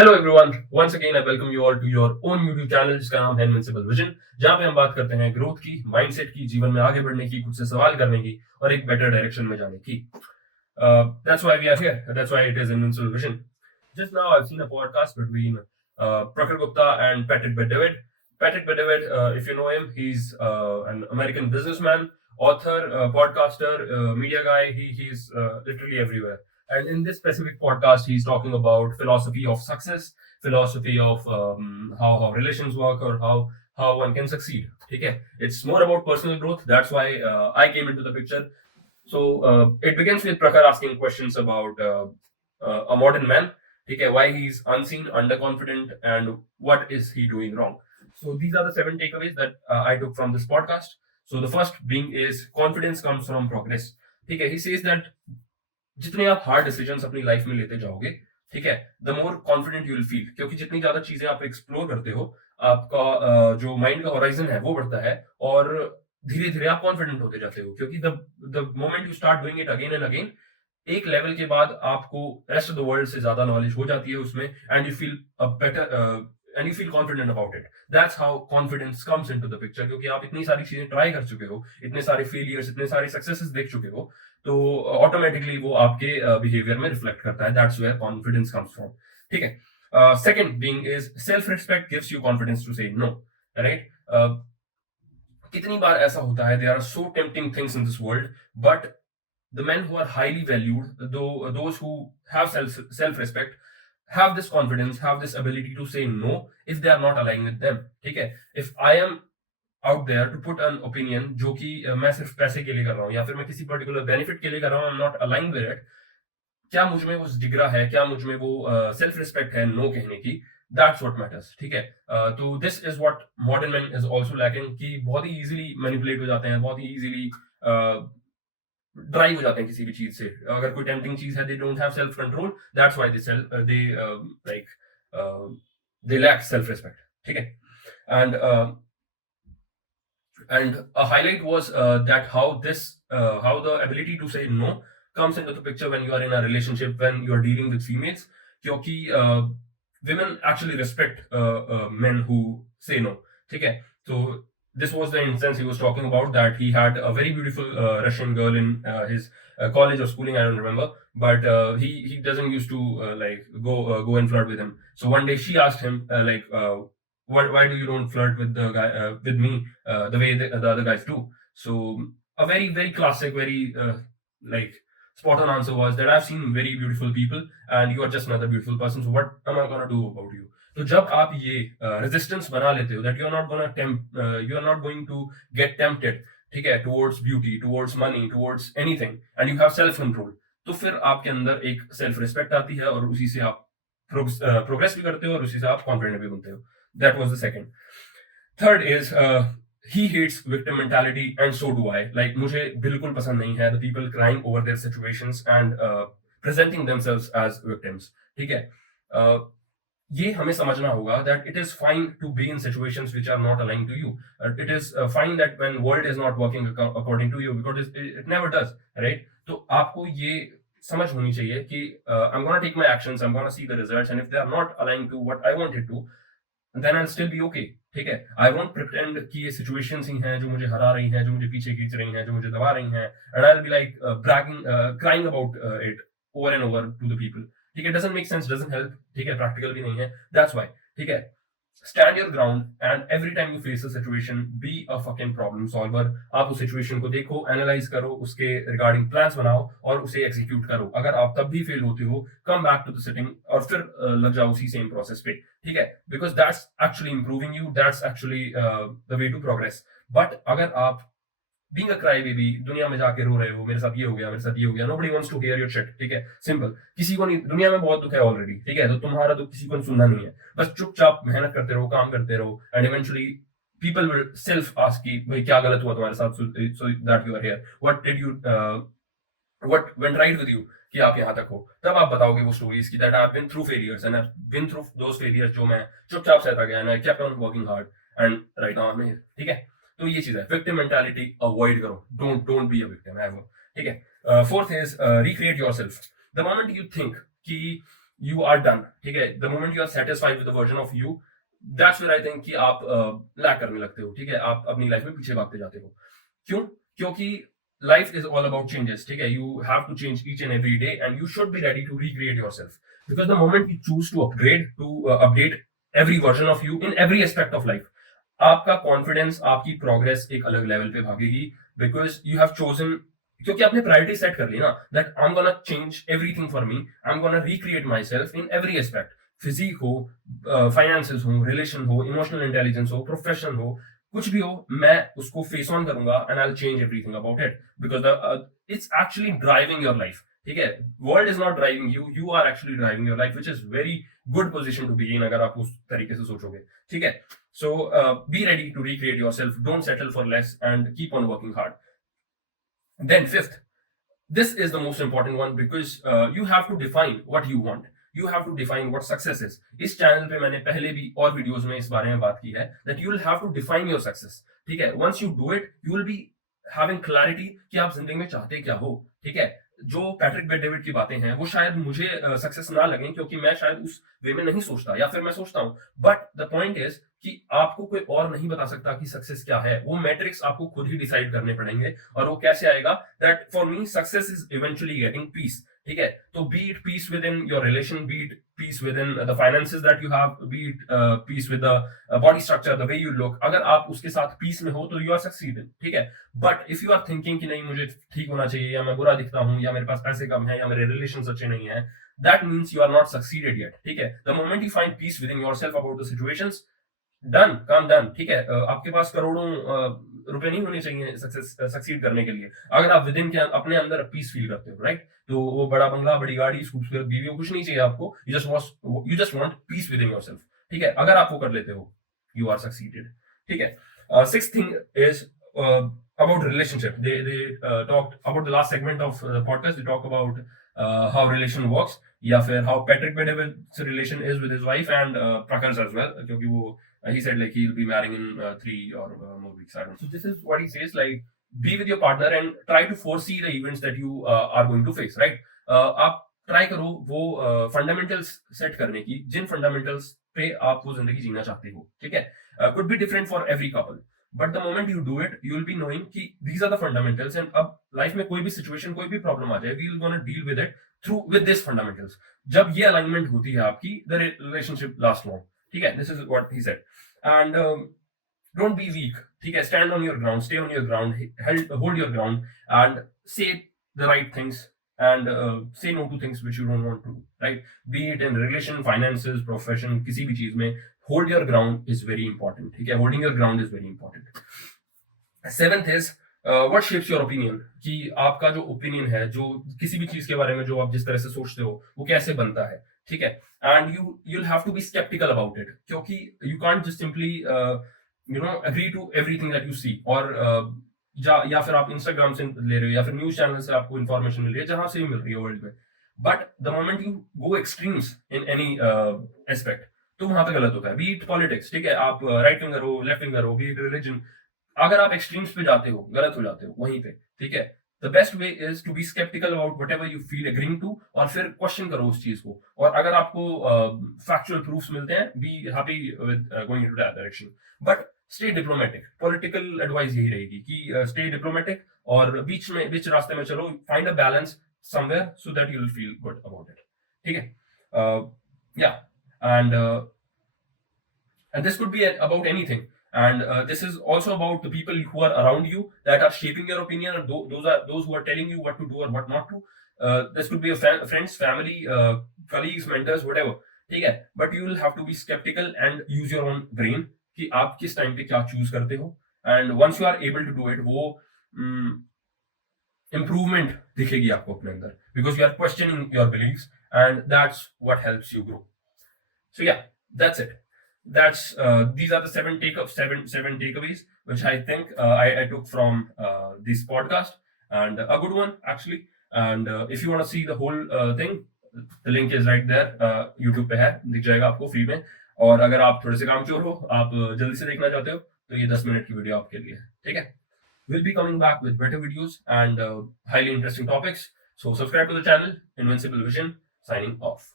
Hello everyone, once again I welcome you all to your own YouTube channel जिसका नाम है invincible vision, जहां पे हम बात करते हैं ग्रोथ की, माइंडसेट की, जीवन में आगे बढ़ने की, खुद से सवाल करने की और एक बेटर डायरेक्शन में जाने की. That's why we are here. That's why it is Invincible Vision. Just now I've seen a podcast between Prakhar Gupta and Patrick Bet-David. Patrick Bet-David, if you know him, he's an American businessman, author, podcaster, media guy. He's literally everywhere. And in this specific podcast, he's talking about philosophy of success, philosophy of how relations work, or how one can succeed. Okay, it's more about personal growth. That's why I came into the picture. So it begins with Prakhar asking questions about a modern man. Okay, why he's unseen, underconfident, and what is he doing wrong. So these are the 7 takeaways that I took from this podcast. So the first being is confidence comes from progress. Okay, he says that जितने आप hard decisions अपनी life में लेते जाओगे, ठीक है, the more confident you will feel, क्योंकि जितनी ज्यादा चीजें आप एक्सप्लोर करते हो, आपका जो माइंड का होराइजन है वो बढ़ता है और धीरे धीरे आप कॉन्फिडेंट होते जाते हो, क्योंकि the moment you start doing it again and again, एक लेवल के बाद आपको रेस्ट ऑफ द वर्ल्ड से ज्यादा नॉलेज हो जाती है उसमें, and you feel a better and you feel confident about it. That's how confidence comes into the picture, क्योंकि आप इतनी सारी चीजें ट्राई कर चुके हो, इतने सारे फेलियर्स, इतने सारे सक्सेसेस देख चुके हो, तो ऑटोमेटिकली वो आपके बिहेवियर में रिफ्लेक्ट करता है. That's where confidence comes from. ठीक है. Second being is self respect gives you confidence to say no. Right. कितनी बार ऐसा होता है, there are so tempting things in this world, but the men who are highly valued, though those who have self respect, have this confidence, have this ability to say no if they are not aligning with them. ठीक है. If I am out there to put an opinion जो कि मैं सिर्फ पैसे के लिए कर रहा हूँ या फिर मैं किसी पर्टिकुलर बेनिफिट के लिए कर रहा हूँ, I'm not aligned with it, क्या मुझ में वो जिगरा है, क्या मुझ में वो सेल्फ रिस्पेक्ट है नो कहने की. That's what matters. ठीक है. तो this is what modern man is also lacking, कि बहुत ही इजीली मैनिपुलेट हो जाते हैं, बहुत ही इजीली ड्राइव हो जाते हैं किसी भी चीज से. अगर कोई टेम्पटिंग चीज है, they don't have self control. That's why they like they lack self respect. ठीक है. And a highlight was that how the ability to say no comes into the picture when you are in a relationship, when you are dealing with females, क्योंकि women actually respect men who say no. ठीक है. So this was the instance he was talking about, that he had a very beautiful Russian girl in his college or schooling, I don't remember, but he doesn't used to like go and flirt with him. So one day she asked him why do you don't flirt with the guy with me the way the other guys do. So a very very classic, very like spot on answer was that I've seen very beautiful people and you are just another beautiful person, so what am I gonna do about you. तो जब आप ये resistance बना लेते हो, that you are not going to get tempted, ठीक है, towards beauty, towards money, towards anything, and you have self control, तो फिर आपके अंदर एक सेल्फ रिस्पेक्ट आती है और उसी से आप प्रोग्रेस भी करते हो और उसी से आप कॉन्फिडेंट भी बनते हो. That was the second. Third is he hates victim mentality and so do I. Like मुझे बिल्कुल पसंद नहीं है the people crying over their situations and presenting themselves as victims. ठीक है. ये हमें समझना होगा that it is fine to be in situations which are not aligned to you. It is fine that when world is not working according to you, because it never does, right? तो आपको ये समझ होनी चाहिए कि I'm gonna take my actions, I'm gonna see the results, and if they are not aligned to what I wanted to, then I'll still be okay. ठीक है. I won't pretend कि ये सिचुएशंस ही हैं जो मुझे हरा रही हैं, जो मुझे पीछे खींच रही हैं, जो मुझे दबा रही हैं, and I will be like bragging, crying about it over and over to the people. ठीक है. Doesn't make sense, doesn't help. ठीक है. प्रैक्टिकल भी नहीं है. That's why. ठीक है. Stand your ground and every time you face a situation, be a fucking problem solver. आप उस सिचुएशन को देखो, एनालाइज करो, उसके रिगार्डिंग प्लान्स बनाओ और उसे एग्जीक्यूट करो. अगर आप तब भी फेल होते हो, come back to the sitting और फिर लग जाओ उसी सेम प्रोसेस पे. ठीक है. Because that's actually improving you, that's actually the way to progress. But अगर आप बीइंग अ क्राई बेबी दुनिया में जाके रो रहे हो, मेरे साथ ये हो गया, मेरे साथ ये हो गया, nobody wants to hear your shit. ठीक है. सिंपल. किसी को नहीं, दुनिया में बहुत दुख है ऑलरेडी. ठीक है. तो तुम्हारा दुख किसी को सुनना नहीं है. बस चुपचाप मेहनत करते रहो, काम करते रहो, and eventually people will self ask कि भाई क्या गलत हुआ तुम्हारे साथ, so that you are here, what did you what went right with you कि आप यहाँ तक हो. तब आप बताओगे वो स्टोरीज की that I have been through failures and I have been through those failures जो मैं चुपचाप सहता गया, and I kept on working hard and right now I am here. ठीक है. तो ये चीज है. विक्टिम मेंटालिटी अवॉइड करो. Don't be a victim ever. ठीक है. Fourth is recreate yourself. The moment you think कि you are done, ठीक है. The moment you are satisfied with the version of you, that's where I think कि आप lack करने लगते हो, ठीक है. आप अपनी लाइफ में पीछे भागते जाते हो. क्यों? क्योंकि life is all about changes, ठीक है. You have to change each and every day, and you should be ready to recreate yourself, because the moment you choose to upgrade, to update every version of you in every aspect of life, आपका confidence, आपकी progress एक अलग level पे भागेगी, because you have chosen, क्योंकि आपने priority set कर ली ना, that I am gonna change everything for me, I am gonna recreate myself in every aspect. Physique हो, फाइनेंसेस हो, रिलेशन हो, इमोशनल इंटेलिजेंस हो, प्रोफेशन हो, कुछ भी हो, मैं उसको फेस ऑन करूंगा and I will change everything about it, because it's actually driving your life, ठीक है. World is not driving you, you are actually driving your life, which is very good position to be in, अगर आप उस तरीके से सोचोगे, ठीक है. So be ready to recreate yourself. Don't settle for less and keep on working hard. Then fifth, this is the most important one, because you have to define what you want. You have to define what success is. इस channel पे मैंने पहले भी और videos में इस बारे में बात की है, that you will have to define your success. ठीक है. Once you do it, you will be having clarity कि आप जिंदगी में चाहते क्या हो, ठीक है. जो पैट्रिक बेट डेविड की बातें हैं वो शायद मुझे सक्सेस ना लगें, क्योंकि मैं शायद उस वे में नहीं सोचता, या फिर मैं सोचता हूं, बट द पॉइंट इज कि आपको कोई और नहीं बता सकता कि सक्सेस क्या है. वो मैट्रिक्स आपको खुद ही डिसाइड करने पड़ेंगे. और वो कैसे आएगा? That for me success is eventually getting peace, ठीक है. तो be it peace within your relation, be it peace within the finances that you have, be it peace with the body structure, the way you look. अगर आप उसके साथ piece में हो तो यू आर सक्सीडेड, ठीक है. But if you are thinking कि नहीं, मुझे ठीक होना चाहिए, या मैं बुरा दिखता हूं, या मेरे पास पैसे कम है, या मेरे रिलेशन अच्छे नहीं है, that means you are not succeeded yet, ठीक है. The moment you find peace within yourself about the situations, done, काम डन, ठीक है. आपके पास करोड़ों रुपए नहीं होने चाहिए सक्सीड करने के लिए, अगर आप विद इन के अपने अंदर पीस फील करते हो, राइट. तो वो बड़ा बंगला, बड़ी गाड़ी, खूबसूरत बीवी, कुछ नहीं चाहिए आपको. You just want peace with in yourself, ठीक है. अगर आप वो कर लेते हो, यू आर सक्सीडेड, ठीक है. Sixth thing is about relationship. They talked about the last segment of the podcast. They talk about how relation works, या फिर how Patrick Bedevil's relation is with his wife, and Prakar's as well, क्योंकि वो he said like he'll be marrying in 3 or more weeks. I don't know. So this is what he says, like be with your partner and try to foresee the events that you are going to face, right. आप try करो वो fundamentals set करने की, जिन fundamentals पे आप वो जिंदगी जीना चाहते हो, ठीक है. Could be different for every couple, but the moment you do it, you will be knowing कि these are the fundamentals, and अब लाइफ में कोई भी सिचुएशन, कोई भी प्रॉब्लम आ जाए, we will gonna deal with it through with this fundamentals. जब ये अलाइनमेंट होती है आपकी, द रिलेशनशिप लास्ट लॉन्ग, ठीक है. This is what he said. And don't be weak, ठीक है. Stand on your ground, stay on your ground, hold your ground, and say the right things, and say no to things which you don't want to, right. Be it in relation, finances, profession, किसी भी चीज में hold your ground is very important, ठीक है. holding your ground is very important. Seventh is what shapes your opinion, कि आपका जो opinion है, जो किसी भी चीज के बारे में, जो आप जिस तरह से सोचते हो, वो कैसे बनता है, ठीक है. and you'll have to be skeptical about it, क्योंकि you can't just simply agree to everything that you see, और या फिर आप इंस्टाग्राम से ले रहे हो, या फिर न्यूज चैनल से आपको इन्फॉर्मेशन मिल रही है, जहां से भी मिल रही है वर्ल्ड में. But the moment you go extremes in any aspect, तो वहां पे गलत होता है. बी इट पॉलिटिक्स, ठीक है. आप राइट विंगर हो, लेफ्ट विंगर हो, बी इट रिलीजन, अगर आप एक्सट्रीम्स पे जाते हो, गलत हो जाते हो वहीं पे, ठीक है. The best way is to be skeptical about whatever you feel agreeing to, और फिर क्वेश्चन करो उस चीज को. और अगर आपको फैक्चुअल प्रूफ्स मिलते हैं, be happy with going into that direction. But stay diplomatic. Political advice यही रहेगी कि स्टे डिप्लोमेटिक, और बीच रास्ते में चलो. Find a balance somewhere so that you will feel good about it, ठीक है. या and this could be about anything, and this is also about the people who are around you that are shaping your opinion, and those who are telling you what to do or what not to. This could be friends, family, colleagues, mentors, whatever, ठीक है. but you will have to be skeptical and use your own brain, कि आप किस time पे क्या choose करते हो. And once you are able to do it, वो इम्प्रूवमेंट दिखेगी आपको अपने अंदर, because you are questioning your beliefs, and that's what helps you grow. So yeah, that's it. These are the seven takeaways which I think I took from this podcast, and a good one actually. And if you want to see the whole thing, the link is right there. YouTube पे है, दिख जाएगा आपको free में. और अगर आप थोड़े से कामचोर हो, आप जल्दी से देखना चाहते हो, तो ये 10 मिनट की वीडियो आपके लिए है, ठीक है. We'll be coming back with better videos and highly interesting topics. So subscribe to the channel. Invincible Vision signing off.